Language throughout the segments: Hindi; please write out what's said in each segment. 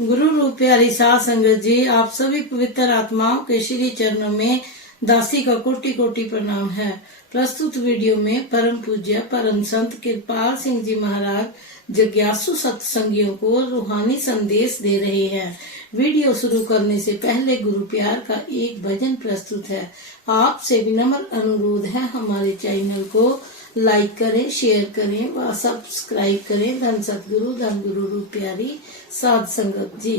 गुरु रूप प्यारी साध संगत जी, आप सभी पवित्र आत्माओं के श्री चरणों में दासी का कोटि कोटि प्रणाम है। प्रस्तुत वीडियो में परम पूज्य परम संत कृपाल सिंह जी महाराज जिज्ञासु सत्संगियों को रूहानी संदेश दे रहे हैं। वीडियो शुरू करने से पहले गुरु प्यार का एक भजन प्रस्तुत है। आपसे विनम्र अनुरोध है, हमारे चैनल को लाइक करें, शेयर करें व सब्सक्राइब करें। धन सतगुरु धन गुरु रूप प्यारी साध संगत जी।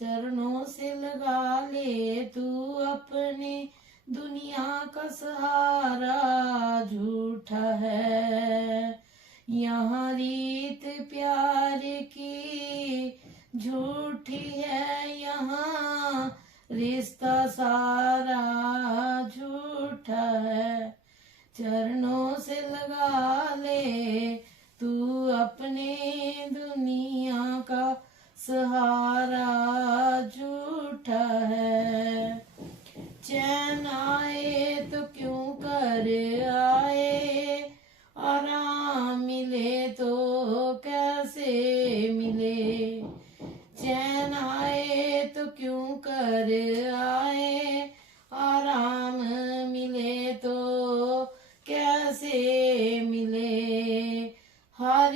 चरणों से लगा ले तू अपने, दुनिया का सहारा झूठा है। यहाँ रीत प्यार की झूठी है, यहाँ रिश्ता सारा झूठा है। चरणों से लगा ले तू अपने, दुनिया का सहारा झूठा है। चैन आए तो क्यों कर आए, आराम मिले तो कैसे मिले। चैन आए तो क्यों कर आए, आराम मिले तो कैसे मिले। हर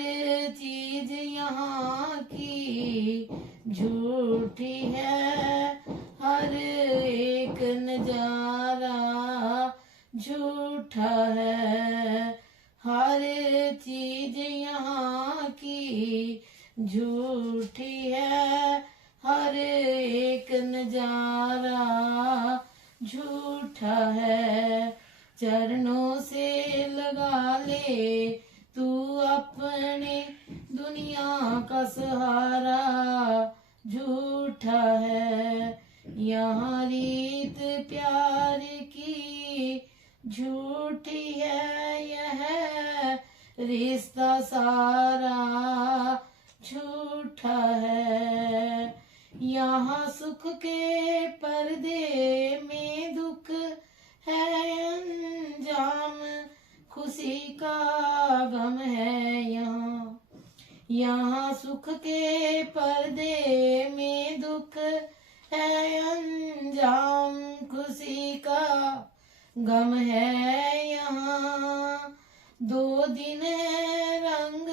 चीज यहाँ की झूठी है, हर एक नजारा झूठा है। हर चीज यहाँ की झूठी है, हर एक नजारा झूठा है। चरणों से लगा ले तू अपने, दुनिया का सहारा झूठा है। यहाँ रीत प्यार की झूठी है, यह रिश्ता सारा झूठा है। यहाँ सुख के पर्दे में दुख है अंजाम, खुशी का गम है यहाँ। यहाँ सुख के पर्दे में दुख है अंजाम, खुशी का गम है यहाँ। दो दिन है रंग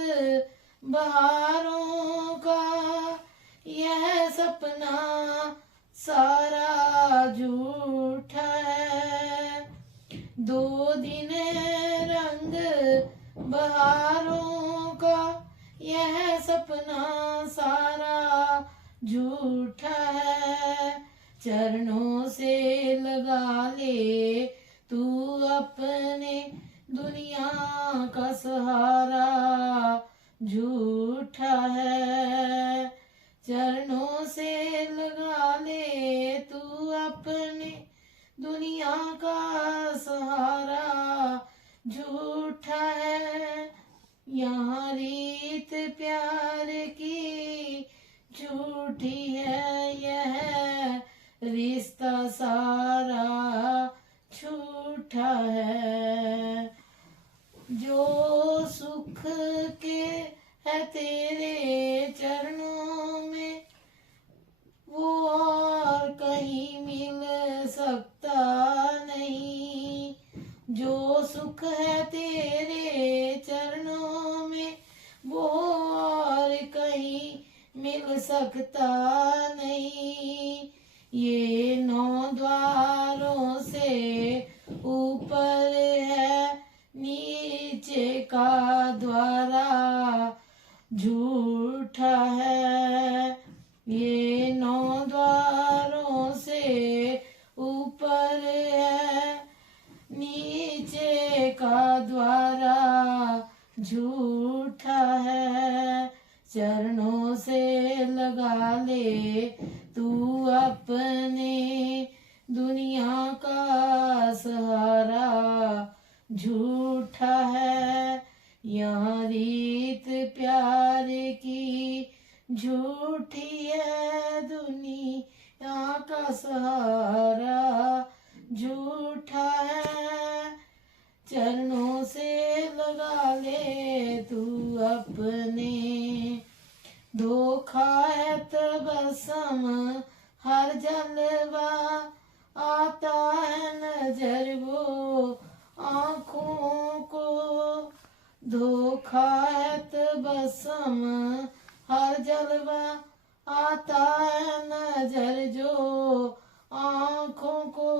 बहारों का, यह सपना सारा झूठा है। दो दिन है रंग बहारों का, यह सपना सारा झूठा है। चरणों से लगा ले तू अपने, दुनिया का सहारा झूठा है। चरणों से लगा ले तू अपने, दुनिया का सहारा झूठा है। यहाँ रीत प्यार की झूठी है, यह रिश्ता सारा झूठा है। जो सुख के है तेरे चरणों में, वो और कहीं मिल सकता नहीं। जो सुख है तेरे चरणों में, वो और कहीं मिल सकता नहीं। ये 9 द्वारों से ऊपर है, नीचे का द्वारा झूठा है। ये 9 द्वारों से ऊपर है, नीचे का द्वारा झूठा है। चरणों से लगा ले तू अपने, दुनिया का सहारा झूठा है। यहाँ रीत प्यार की झूठी है, दुनिया का सहारा झूठा है। चरणों से लगा ले तू बसम हर जलवा आता है नजर वो आँखों को धोखा है तबस्सुम हर जलवा आता है नजर जो आँखों को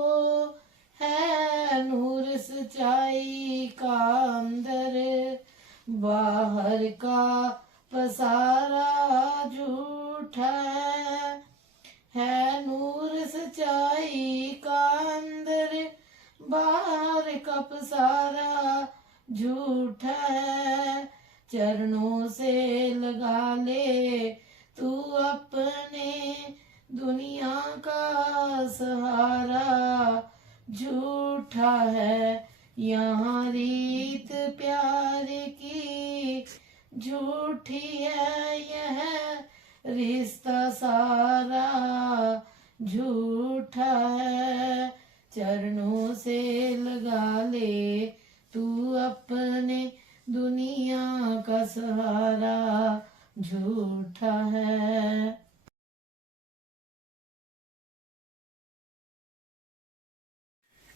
है नूर सच्चाई का अंदर बाहर का पसारा झूठा है नूर सच्चाई का अंदर बाहर का पसारा झूठा है चरणों से लगा ले तू अपने दुनिया का सहारा झूठा है यहाँ रीत प्यार की झूठी है यह रिश्ता सारा झूठा है चरणों से लगा ले तू अपने दुनिया का सहारा झूठा है।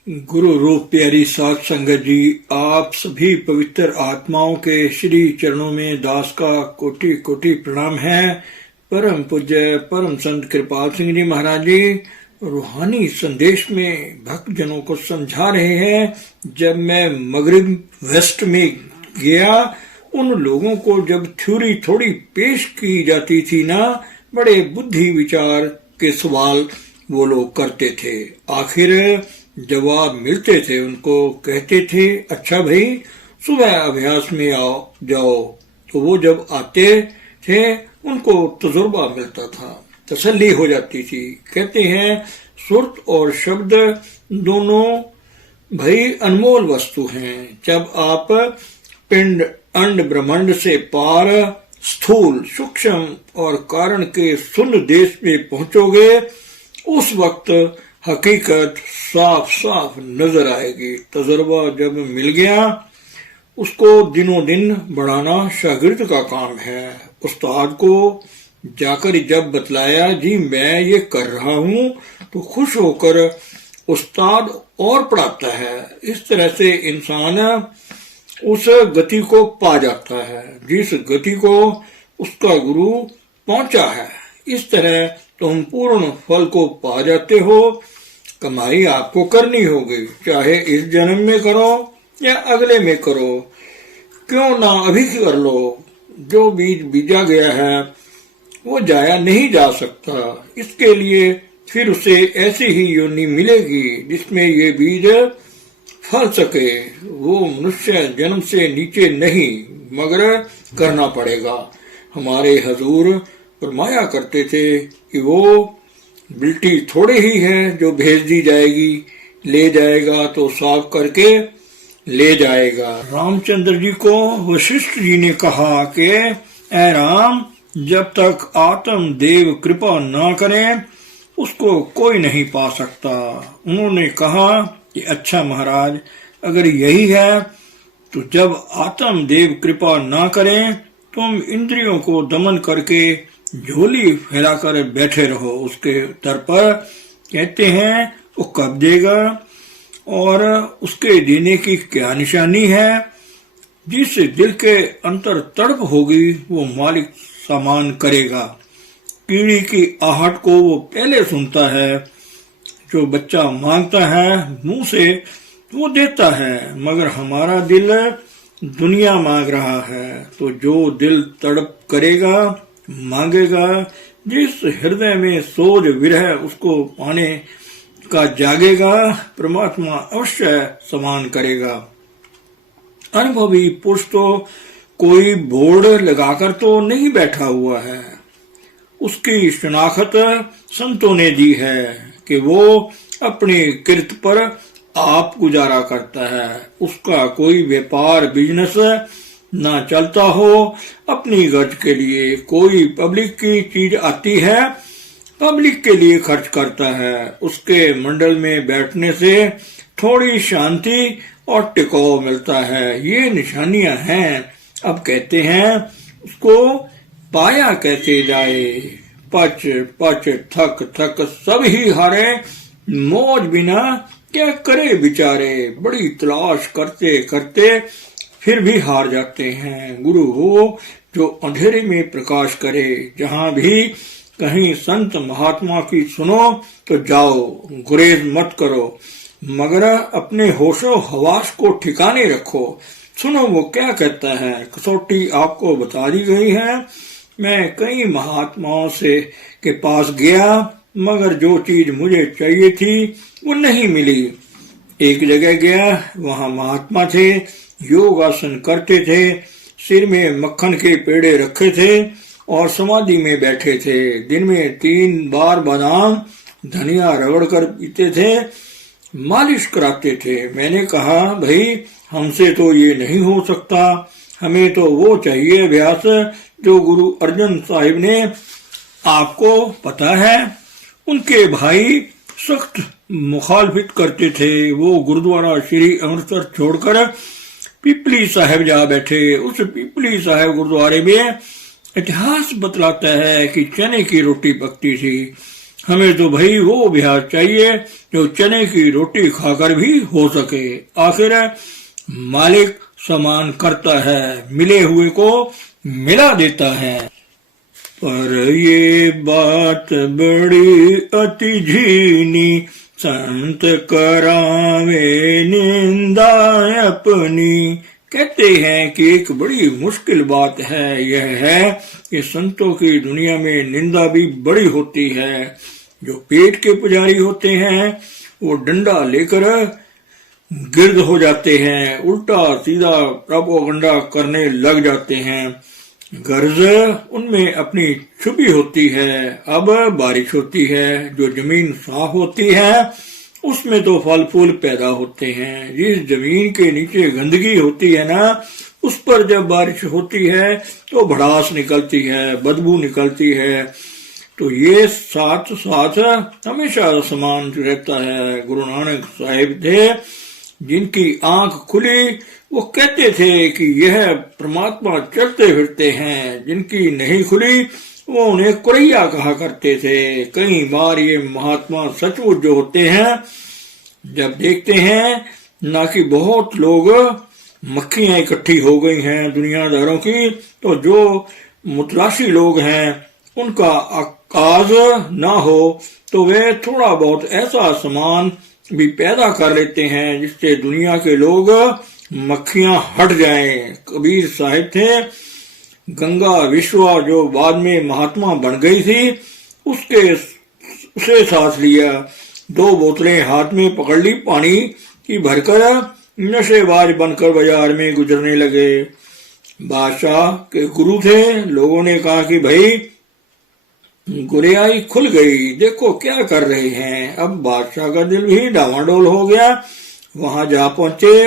गुरु रूप प्यारी साध संगत जी, आप सभी पवित्र आत्माओं के श्री चरणों में दास का कोटि कोटि प्रणाम है। परम पूज्य परम संत कृपाल सिंह जी महाराज जी रूहानी संदेश में भक्त जनों को समझा रहे हैं। जब मैं मगरिब वेस्ट में गया, उन लोगों को जब थ्योरी थोड़ी पेश की जाती थी ना, बड़े बुद्धि विचार के सवाल वो लोग करते थे। आखिर जवाब मिलते थे, उनको कहते थे अच्छा भाई सुबह अभ्यास में जाओ। तो वो जब आते थे उनको तजुर्बा मिलता था, तसल्ली हो जाती थी। कहते हैं सुरत और शब्द दोनों भाई अनमोल वस्तु हैं। जब आप पिंड अंड ब्रह्मांड से पार स्थूल सूक्ष्म और कारण के शून्य देश में पहुंचोगे, उस वक्त हकीकत साफ साफ नजर आएगी। तजुर्बा जब मिल गया, उसको दिनों दिन बढ़ाना शागिर्द का काम है। उस्ताद को जाकर जब बतलाया जी मैं ये कर रहा हूँ, तो खुश होकर उस्ताद और पढ़ाता है। इस तरह से इंसान उस गति को पा जाता है जिस गति को उसका गुरु पहुंचा है। इस तरह तुम पूर्ण फल को पा जाते हो। कमाई आपको करनी होगी, चाहे इस जन्म में करो या अगले में करो, क्यों ना अभी कर लो। जो बीज बीजा गया है वो जाया नहीं जा सकता। इसके लिए फिर उसे ऐसी ही योनि मिलेगी जिसमें ये बीज फल सके। वो मनुष्य जन्म से नीचे नहीं, मगर करना पड़ेगा। हमारे हजूर फरमाया करते थे कि वो बिल्टी थोड़ी ही है जो भेज दी जाएगी, ले जाएगा तो साफ करके ले जाएगा। रामचंद्र जी को वशिष्ठ जी ने कहा कि ऐ राम, जब तक आत्म देव कृपा ना करें उसको कोई नहीं पा सकता। उन्होंने कहा कि अच्छा महाराज, अगर यही है तो जब आत्म देव कृपा ना करें, तुम इंद्रियों को दमन करके झोली फैलाकर बैठे रहो उसके दर पर। कहते हैं वो कब देगा और उसके देने की क्या निशानी है। जिस दिल के अंतर तड़प होगी वो मालिक सामान करेगा। कीड़ी की आहट को वो पहले सुनता है। जो बच्चा मांगता है मुंह से वो देता है, मगर हमारा दिल दुनिया मांग रहा है। तो जो दिल तड़प करेगा, मांगेगा, जिस हृदय में सोच विरह उसको पाने का जागेगा, परमात्मा अवश्य समान करेगा। अनुभवी पुरुष तो कोई बोर्ड लगाकर तो नहीं बैठा हुआ है। उसकी शनाख्त संतों ने दी है कि वो अपनी किरत पर आप गुजारा करता है। उसका कोई व्यापार बिजनेस ना चलता हो। अपनी गर्ज के लिए कोई पब्लिक की चीज आती है, पब्लिक के लिए खर्च करता है। उसके मंडल में बैठने से थोड़ी शांति और टिकाव मिलता है। ये निशानियां हैं। अब कहते हैं उसको पाया कैसे जाए। पच पच थक थक सब ही हारे, मौज बिना क्या करे बेचारे। बड़ी तलाश करते करते फिर भी हार जाते हैं। गुरु हो जो अंधेरे में प्रकाश करे। जहां भी कहीं संत महात्मा की सुनो तो जाओ, गुरेज मत करो, मगर अपने होशो हवास को ठिकाने रखो। सुनो वो क्या कहता है। कसौटी आपको बता दी गई है। मैं कई महात्माओं से के पास गया, मगर जो चीज मुझे चाहिए थी वो नहीं मिली। एक जगह गया, वहां महात्मा थे, योगासन करते थे, सिर में मक्खन के पेड़े रखे थे और समाधि में बैठे थे। दिन में 3 बार बादाम धनिया रगड़ कर पीते थे, मालिश कराते थे। मैंने कहा भाई हमसे तो ये नहीं हो सकता, हमें तो वो चाहिए अभ्यास जो गुरु अर्जन साहिब ने, आपको पता है। उनके भाई सख्त मुखालफत करते थे। वो गुरुद्वारा श्री अमृतसर छोड़कर पिपली साहिब जा बैठे। उस पिपली साहिब गुरुद्वारे में इतिहास बतलाता है कि चने की रोटी पकती थी। हमें तो भाई वो अभ्यास चाहिए जो चने की रोटी खाकर भी हो सके। आखिर मालिक समान करता है, मिले हुए को मिला देता है। पर ये बात बड़ी अति झीनी, संत करावे निंदा अपनी। कहते हैं कि एक बड़ी मुश्किल बात है यह है कि संतों की दुनिया में निंदा भी बड़ी होती है। जो पेट के पुजारी होते हैं वो डंडा लेकर गिर्द हो जाते हैं, उल्टा सीधा प्रोपेगेंडा करने लग जाते हैं। गर्ज उनमें अपनी छुपी होती है। अब बारिश होती है, जो जमीन साफ होती है उसमें तो फल फूल पैदा होते हैं। जिस जमीन के नीचे गंदगी होती है ना, उस पर जब बारिश होती है तो भड़ास निकलती है, बदबू निकलती है। तो ये साथ साथ हमेशा समान रहता है। गुरु नानक साहिब थे, जिनकी आंख खुली वो कहते थे कि यह परमात्मा चलते फिरते हैं। जिनकी नहीं खुली वो उन्हें कुरैया कहा करते थे। कई बार ये महात्मा सचमुच जो होते हैं, जब देखते हैं ना कि बहुत लोग मक्खियां इकट्ठी हो गई हैं दुनियादारों की, तो जो मुतलाशी लोग हैं उनका आकाज ना हो तो वे थोड़ा बहुत ऐसा सामान भी पैदा कर लेते हैं जिससे दुनिया के लोग मक्खियां हट जाएं। कबीर साहिब थे, गंगा विश्वा जो बाद में महात्मा बन गई थी उसे साथ लिया। 2 बोतलें हाथ में पकड़ ली पानी की भरकर, नशेबाज बनकर बाजार में गुजरने लगे। बादशाह के गुरु थे। लोगों ने कहा कि भाई गुरियाई खुल गई, देखो क्या कर रहे हैं। अब बादशाह का दिल भी डावाडोल हो गया। वहां जा पहुंचे,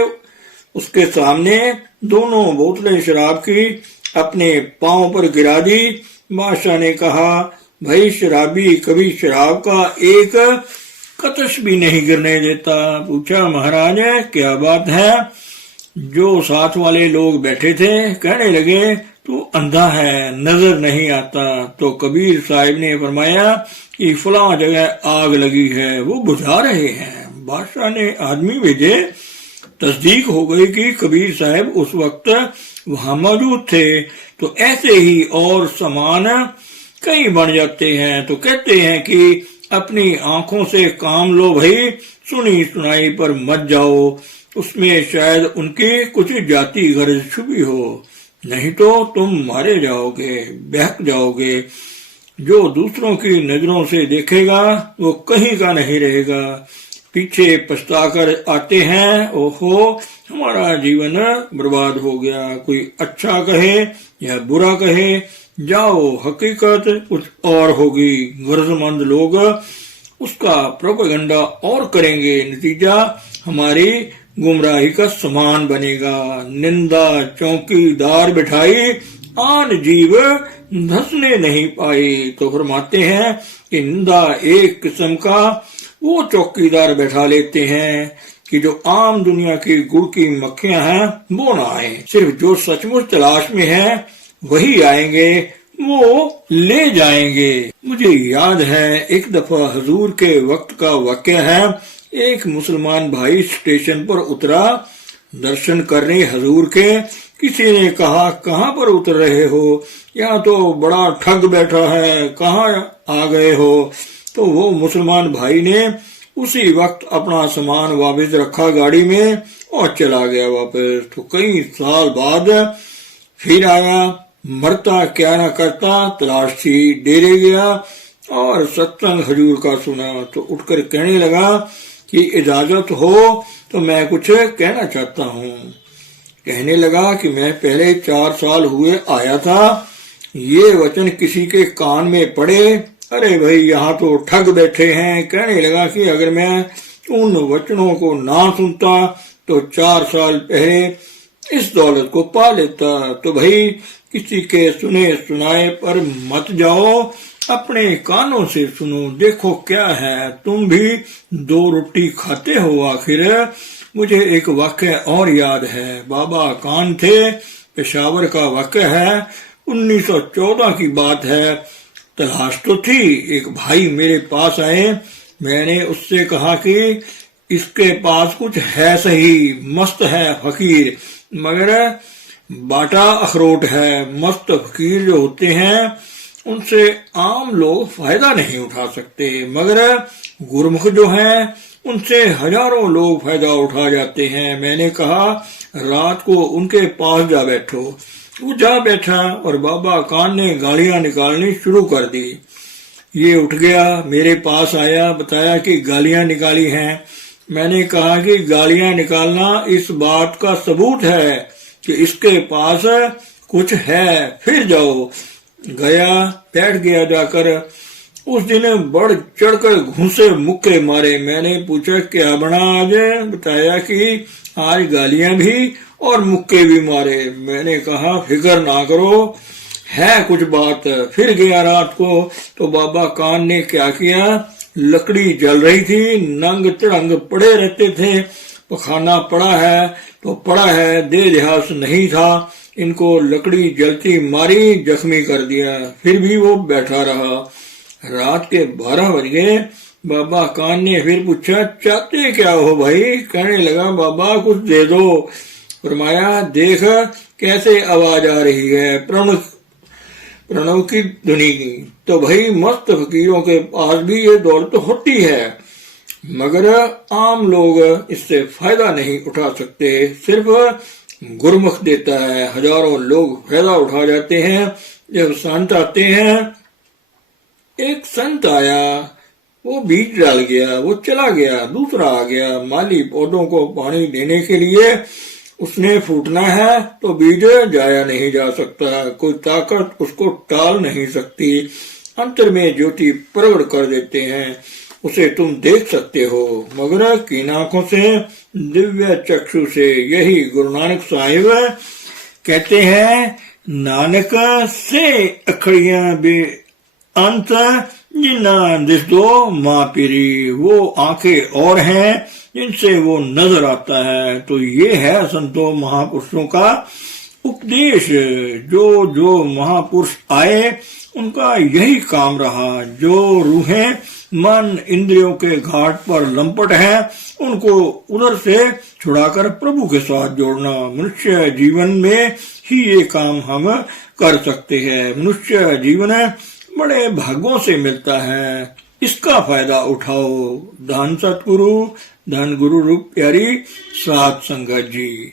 उसके सामने दोनों बोतलें शराब की अपने पांव पर गिरा दी। बादशाह ने कहा भाई शराबी कभी शराब का एक कतश भी नहीं गिरने देता। पूछा महाराज क्या बात है। जो साथ वाले लोग बैठे थे कहने लगे तू अंधा है, नजर नहीं आता। तो कबीर साहिब ने फरमाया कि फलां जगह आग लगी है, वो बुझा रहे हैं। बादशाह ने आदमी भेजे, तस्दीक हो गई कि कबीर साहब उस वक्त वहां मौजूद थे। तो ऐसे ही और सामान कई बन जाते हैं। तो कहते हैं कि अपनी आंखों से काम लो भाई, सुनी सुनाई पर मत जाओ। उसमें शायद उनकी कुछ जाति गर्ज छुपी हो, नहीं तो तुम मारे जाओगे, बहक जाओगे। जो दूसरों की नजरों से देखेगा वो कहीं का नहीं रहेगा। पीछे पछताकर आते हैं, ओहो हमारा जीवन बर्बाद हो गया। कोई अच्छा कहे या बुरा कहे, जाओ हकीकत कुछ और होगी। गर्जमंद लोग उसका प्रोपेगेंडा और करेंगे, नतीजा हमारी गुमराही का समान बनेगा। निंदा चौकीदार बिठाई, आन जीव धसने नहीं पाई। तो फरमाते हैं कि निंदा एक किस्म का वो चौकीदार बैठा लेते हैं कि जो आम दुनिया की गुड़ की मक्खियां हैं वो ना आए। सिर्फ जो सचमुच तलाश में है वही आएंगे, वो ले जाएंगे। मुझे याद है एक दफा हुजूर के वक्त का वाकया है। एक मुसलमान भाई स्टेशन पर उतरा दर्शन करने हुजूर के। किसी ने कहा, कहाँ पर उतर रहे हो? यहाँ तो बड़ा ठग बैठा है, कहाँ आ गए हो? तो वो मुसलमान भाई ने उसी वक्त अपना सामान वापस रखा गाड़ी में और चला गया वापस। तो कई साल बाद फिर आया, मरता क्या न करता, तलाश थी, डेरे गया और सत्संग हुजूर का सुना तो उठकर कहने लगा कि इजाजत हो तो मैं कुछ कहना चाहता हूँ। कहने लगा कि मैं पहले 4 साल हुए आया था, ये वचन किसी के कान में पड़े, अरे भाई यहाँ तो ठग बैठे हैं। कहने लगा कि अगर मैं उन वचनों को ना सुनता तो 4 साल पहले इस दौलत को पा लेता। तो भाई किसी के सुने सुनाए पर मत जाओ, अपने कानों से सुनो, देखो क्या है, तुम भी 2 रोटी खाते हो आखिर। मुझे एक वाक्य और याद है, बाबा कान थे, पेशावर का वाक्य है, 1914 की बात है। तलाश तो थी, एक भाई मेरे पास आए, मैंने उससे कहा कि इसके पास कुछ है सही, मस्त है फकीर, मगर बाटा अखरोट है। मस्त फकीर जो होते हैं उनसे आम लोग फायदा नहीं उठा सकते, मगर गुरमुख जो हैं उनसे हजारों लोग फायदा उठा जाते हैं। मैंने कहा रात को उनके पास जा बैठो। वो जा बैठा और बाबा कान ने गालियां निकालनी शुरू कर दी। ये उठ गया, मेरे पास आया, बताया कि गालियां निकाली हैं। मैंने कहा कि गालियां निकालना इस बात का सबूत है कि इसके पास कुछ है, फिर जाओ। गया, बैठ गया जाकर। उस दिन बढ़ चढ़कर घूंसे मुक्के मारे। मैंने पूछा क्या बना आज? बताया कि आज गालियां भी और मुक्के भी मारे। मैंने कहा फिक्र ना करो, है कुछ बात। फिर गया रात को तो बाबा कान ने क्या किया, लकड़ी जल रही थी, नंग तड़ंग पड़े रहते थे। पखाना पड़ा है तो पड़ा है, दे देहास नहीं था। इनको लकड़ी जलती मारी, जख्मी कर दिया, फिर भी वो बैठा रहा। रात के 12 बज गए। बाबा कान ने फिर पूछा चाहते क्या हो भाई? कहने लगा बाबा कुछ दे दो। फरमाया देख कैसे आवाज आ रही है, प्रणव की ध्वनि की। तो भाई मस्त फकीरों के पास भी ये दौलत होती है, मगर आम लोग इससे फायदा नहीं उठा सकते, सिर्फ गुरमुख देता है। हजारों लोग फायदा उठा जाते हैं। जब संत आते हैं, एक संत आया, वो बीज डाल गया, वो चला गया, दूसरा आ गया। माली पौधों को पानी देने के लिए उसने फूटना है तो बीज जाया नहीं जा सकता, कोई ताकत उसको टाल नहीं सकती। अंतर में ज्योति प्रकट कर देते हैं, उसे तुम देख सकते हो, मगर कीन आंखों से, दिव्य चक्षु से। यही गुरु नानक साहिब कहते हैं, नानक से अखड़ियां बे अंत जिन्ना दिस दो माँ पीरी। वो आंखें और हैं जिनसे वो नजर आता है। तो ये है संतों महापुरुषों का उपदेश। जो जो महापुरुष आए उनका यही काम रहा। जो रूहें मन इंद्रियों के घाट पर लंपट हैं, उनको उधर से छुड़ाकर प्रभु के साथ जोड़ना। मनुष्य जीवन में ही ये काम हम कर सकते हैं। मनुष्य जीवन बड़े भाग्यों से मिलता है, इसका फायदा उठाओ। धन सतगुरु, धन गुरु रूप प्यारी सात संगत जी।